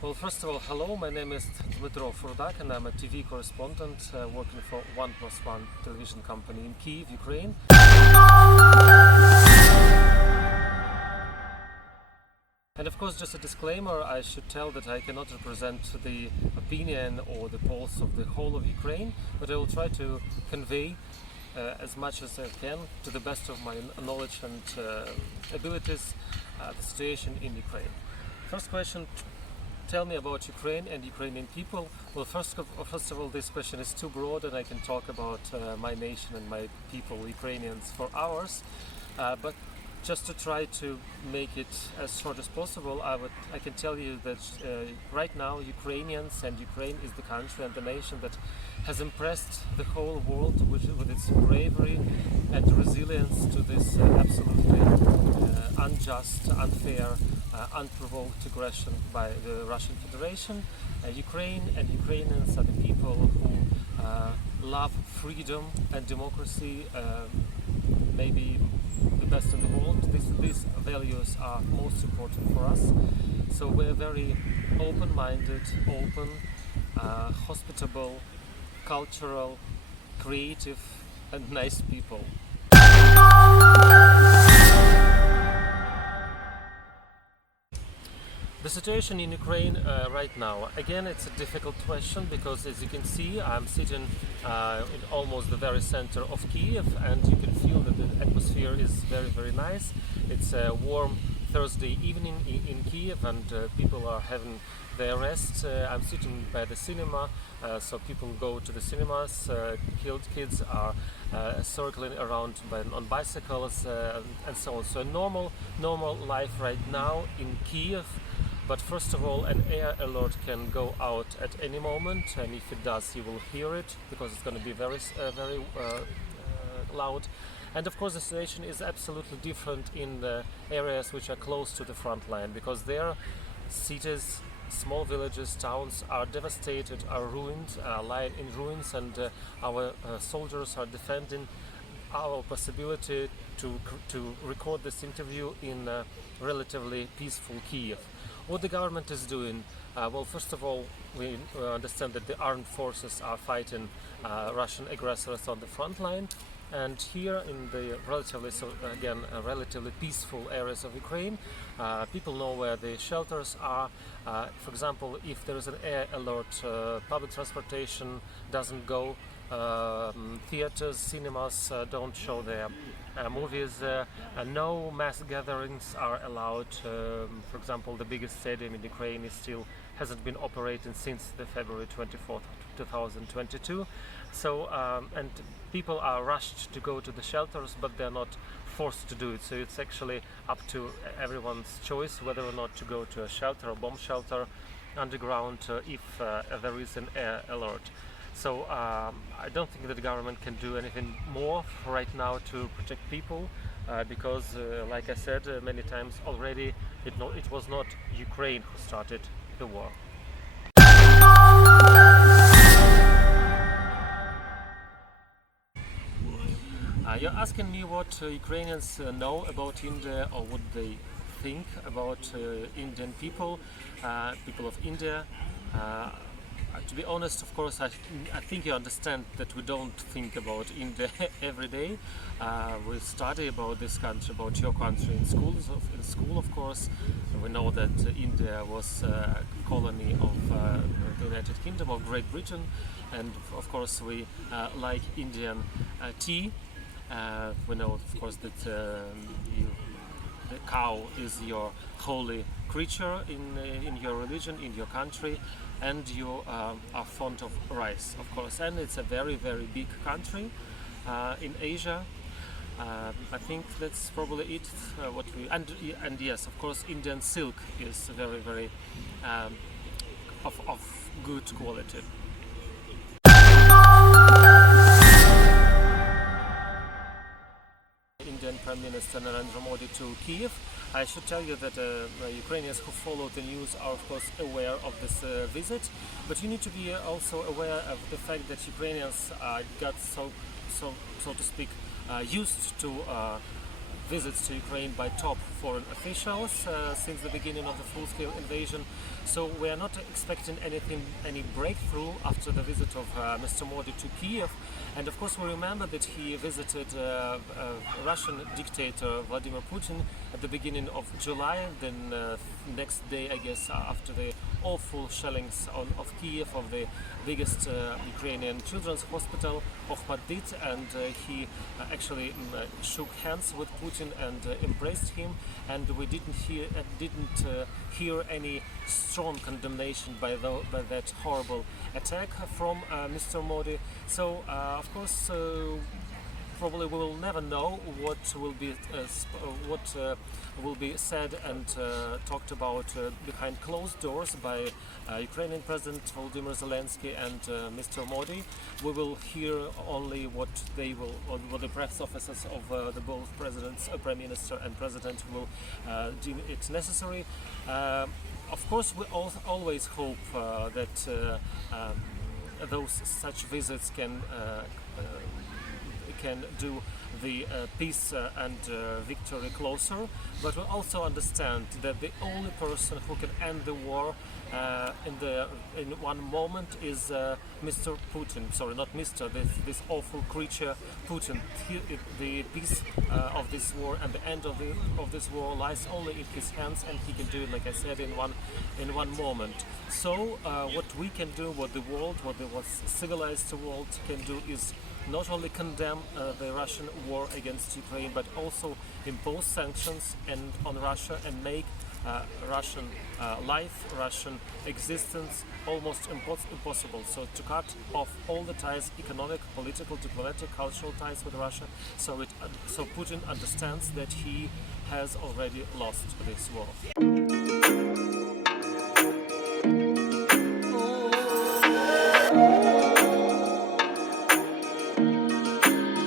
Well, first of all, hello, my name is Dmitro Furdak and I'm a TV correspondent working for 1+1 television company in Kyiv, Ukraine. And of course, just a disclaimer, I should tell that I cannot represent the opinion or the pulse of the whole of Ukraine, but I will try to convey as much as I can, to the best of my knowledge and abilities, the situation in Ukraine. First question. Tell me about Ukraine and Ukrainian people. Well, first of all, this question is too broad and I can talk about my nation and my people, Ukrainians, for hours. But just to try to make it as short as possible, I can tell you that right now Ukrainians and Ukraine is the country and the nation that has impressed the whole world with its bravery and resilience to this absolutely unjust, unfair, unprovoked aggression by the Russian Federation. Ukraine and Ukrainians are the people who love freedom and democracy, maybe the best in the world. These values are most important for us. So we're very open-minded, open, hospitable, cultural, creative and nice people. The situation in Ukraine right now, again, it's a difficult question because, as you can see, I'm sitting in almost the very center of Kyiv, and you can feel that the atmosphere is very, very nice. It's a warm Thursday evening in Kyiv, and people are having their rest. I'm sitting by the cinema, so people go to the cinemas. Kids are circling around on bicycles and so on. So normal life right now in Kyiv. But first of all, an air alert can go out at any moment, and if it does, you will hear it because it's going to be very loud. And of course, the situation is absolutely different in the areas which are close to the front line, because there, cities, small villages, towns are devastated, are ruined, lying in ruins, and our soldiers are defending our possibility to record this interview in a relatively peaceful Kyiv. What the government is doing, well, first of all, we understand that the armed forces are fighting Russian aggressors on the front line, and here in the relatively peaceful areas of Ukraine, people know where the shelters are. For example, if there is an air alert, public transportation doesn't go, theaters, cinemas don't show their movies, no mass gatherings are allowed. For example, the biggest stadium in Ukraine hasn't been operating since the February 24th, 2022. So, and people are rushed to go to the shelters, but they're not forced to do it. So it's actually up to everyone's choice whether or not to go to a shelter, a bomb shelter, underground, if there is an air alert. So I don't think that the government can do anything more right now to protect people, because, like I said many times already, it was not Ukraine who started the war. You're asking me what Ukrainians know about India, or what they think about Indian people, people of India. To be honest, of course, I think you understand that we don't think about India every day. We study about this country, about your country in school, of course. We know that India was a colony of the United Kingdom of Great Britain, and of course we like Indian tea. We know, of course, that the cow is your holy creature in your religion, in your country, and you are fond of rice, of course. And it's a very, very big country in Asia. I think that's probably it. And yes, of course, Indian silk is very, very of good quality. Indian Prime Minister Narendra Modi to Kyiv. I should tell you that Ukrainians who follow the news are of course aware of this visit, but you need to be also aware of the fact that Ukrainians got so to speak used to visits to Ukraine by top foreign officials since the beginning of the full-scale invasion. So we are not expecting any breakthrough after the visit of Mr. Modi to Kiev. And of course we remember that he visited Russian dictator Vladimir Putin at the beginning of July, then next day, I guess, after the awful shellings of Kiev, of the biggest Ukrainian children's hospital, Ohmadit, and he actually shook hands with Putin and embraced him, and we didn't hear any strong condemnation by that horrible attack from Mr. Modi. So of course probably we will never know what will be said and talked about behind closed doors by Ukrainian President Volodymyr Zelensky and Mr. Modi. We will hear only what the press officers of the both presidents, Prime Minister and President, will deem it necessary. Of course, we always hope that those such visits can do the peace and victory closer, but we also understand that the only person who can end the war in one moment is Mr. Putin. Sorry, not Mr. This awful creature, Putin. The peace of this war and the end of this war lies only in his hands, and he can do it, like I said, in one moment. So what we can do, what the civilized world can do, is not only condemn the Russian war against Ukraine, but also impose sanctions on Russia and make Russian life, Russian existence almost impossible. So to cut off all the ties, economic, political, diplomatic, cultural ties with Russia, so Putin understands that he has already lost this war.